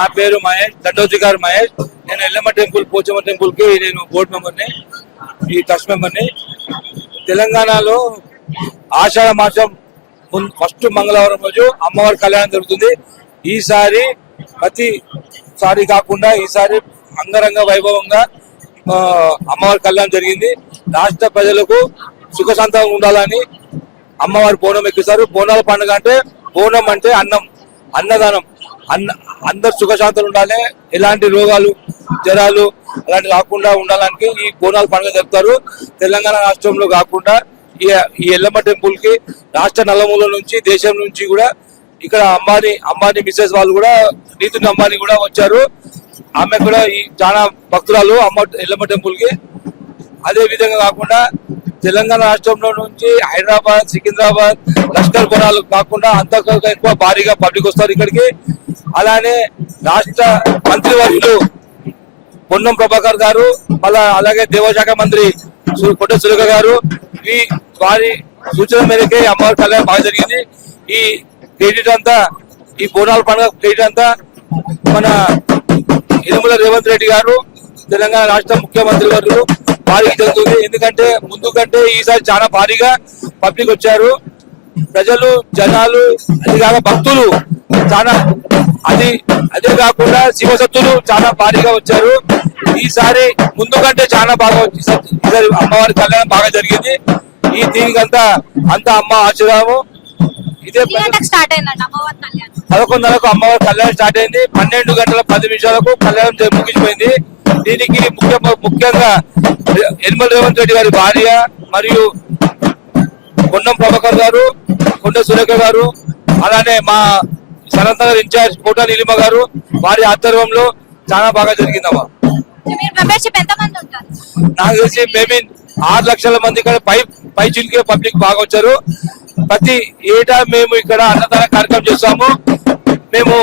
నా పేరు మహేష్ దండోజిగారు మహేష్. నేను ఎల్లమ్మ టెంపుల్ పోచమ్మ టెంపుల్కి నేను బోర్డు మెంబర్ని ఈ ట్రస్ట్ మెంబర్ని తెలంగాణలో ఆషాఢ మాసం ఫస్ట్ మంగళవారం రోజు అమ్మవారి కళ్యాణం జరుగుతుంది. ఈసారి ప్రతి సారి కాకుండా ఈసారి అంగరంగ వైభవంగా అమ్మవారి కళ్యాణం జరిగింది. రాష్ట్ర ప్రజలకు సుఖశాంతంగా ఉండాలని అమ్మవారి బోనం ఎక్కిస్తారు. బోనాల పండుగ అంటే బోనం అంటే అన్నం అన్నదానం. అన్న అందరు సుఖశాంతులు ఉండాలి. ఎలాంటి రోగాలు జ్వరాలు అలాంటి రాకుండా ఉండాలని ఈ బోనాల పండుగ జరుపుతారు. తెలంగాణ రాష్ట్రంలో కాకుండా ఈ ఈ ఎల్లమ్మ టెంపుల్కి రాష్ట్ర నలుమూల నుంచి దేశం నుంచి కూడా ఇక్కడ అంబానీ అంబానీ మిస్సెస్ వాళ్ళు కూడా నీతుని అంబానీ కూడా వచ్చారు. ఆమె కూడా ఈ చాలా భక్తురాలు అమ్మ ఎల్లమ్మ టెంపుల్కి అదే విధంగా కాకుండా తెలంగాణ రాష్ట్రంలో నుంచి హైదరాబాద్ సికింద్రాబాద్ లష్కర్ గుణాలు కాకుండా అంతకంటే ఎక్కువ భారీగా పబ్లిక్ వస్తారు ఇక్కడికి. అలానే రాష్ట్ర మంత్రివర్యులు పొన్నం ప్రభాకర్ గారు మళ్ళా అలాగే దేవశాఖ మంత్రి సు- పొట్ట సురేఖ గారు ఈ వారి సూచన మేరకే అమ్మవారి కళ్యాణం బాగా జరిగింది. ఈ క్రెడిట్ అంతా ఈ బోనాల పండుగ క్రెడిట్ అంతా మన ఇనుముల రేవంత్ రెడ్డి గారు తెలంగాణ రాష్ట్ర ముఖ్యమంత్రి గారు వారికి జరుగుతుంది. ఎందుకంటే ముందు కంటే ఈసారి చాలా భారీగా పబ్లిక్ వచ్చారు. ప్రజలు జనాలు అది కాక భక్తులు చాలా అది అదే కాకుండా శివసత్తులు చాలా భారీగా వచ్చారు. ఈసారి ముందు కంటే చాలా బాగా ఈసారి అమ్మవారి కళ్యాణం బాగా జరిగింది. ఈ దీనికంతా అంతా అమ్మ ఆశీర్వాదము. ఇదే పదకొండున్నరకు అమ్మవారి కళ్యాణం స్టార్ట్ అయింది. పన్నెండు గంటల పది నిమిషాలకు కళ్యాణం ముగిసిపోయింది దీనికి ముఖ్య ముఖ్యంగా యనమల రేవంత్ రెడ్డి గారి భార్య మరియు కొండం ప్రభాకర్ గారు కొండ సురేఖ గారు అలానే మా సనంత గారు ఇన్ఛార్జ్ కోట నీలిమ గారు వారి ఆధ్వర్యంలో చాలా బాగా జరిగిందమ్మా. నాకు తెలిసి మేబీ ఆరు లక్షల మంది ఇక్కడ పై పై చిలికే పబ్లిక్ బాగా వచ్చారు. ప్రతి ఏటా మేము ఇక్కడ అన్నదాన కార్యక్రమం చేస్తాము. మేము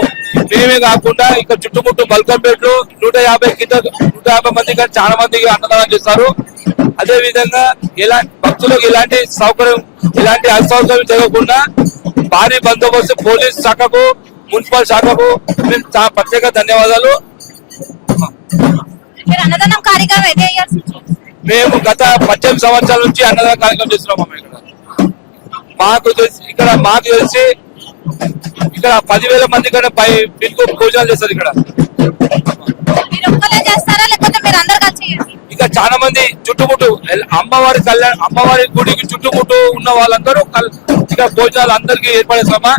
మేమే కాకుండా ఇక్కడ చుట్టుముట్టు మల్కంపేటలో నూట యాభై కింద నూట యాభై మంది కానీ చాలా మంది అన్నదానం చేస్తారు. అదే విధంగా ఎలా భక్తులకు ఎలాంటి సౌకర్యం ఎలాంటి అసౌకర్యం జరగకుండా భారీ బందోబస్తు పోలీస్ శాఖకు మున్సిపల్ శాఖకు మేము ప్రత్యేక ధన్యవాదాలు. మేము గత పద్దెనిమిది సంవత్సరాల నుంచి అన్నదాన కార్యక్రమం చేస్తున్నాం ఇక్కడ. మాకు తెలిసి ఇక్కడ మాకు తెలిసి ఇక్కడ పదివేల మంది కంటే పై బిల్కు భోజనాలు చేస్తారు ఇక్కడ. మీరు ఒక్కలే చేస్తారా? లేకపోతే మీరు అందరు కలిసి చేస్తారా? ఇంకా చాలా మంది చుట్టుముట్టు అమ్మవారి కళ్యాణ అమ్మవారి గుడికి చుట్టుముట్టు ఉన్న వాళ్ళందరూ కల్- భోజనాలు అందరికీ ఏర్పడేస్తామా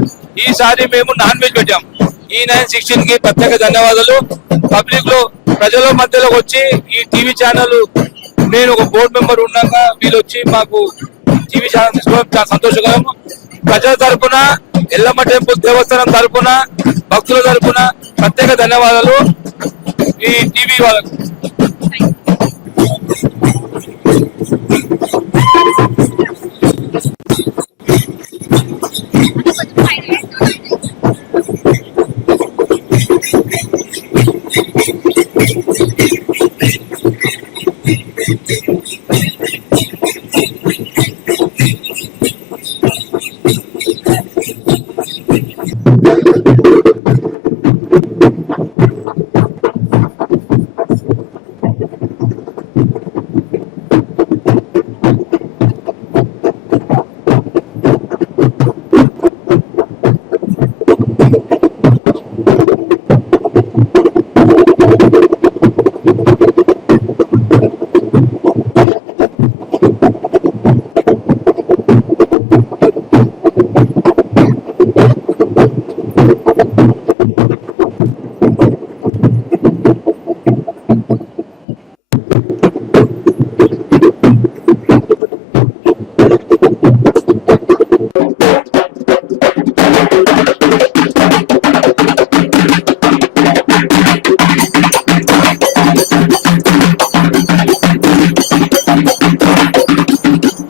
ఈసారి మేము నాన్ వెజ్ పెట్టాం. ఈ నైన్ సిక్స్టీన్కి ప్రత్యేక ధన్యవాదాలు. పబ్లిక్లో ప్రజల మధ్యలోకి వచ్చి ఈ టీవీ ఛానల్ నేను ఒక బోర్డు మెంబర్ ఉన్నాక వీళ్ళు వచ్చి మాకు టీవీ ఛానల్ తీసుకోవడం చాలా సంతోషకరం. ప్రజల తరపున ఎల్లమ్మ టెంపుల్ దేవస్థానం తరపున భక్తుల తరపున ప్రత్యేక ధన్యవాదాలు. ఈ టీవీ వాళ్ళకు. thank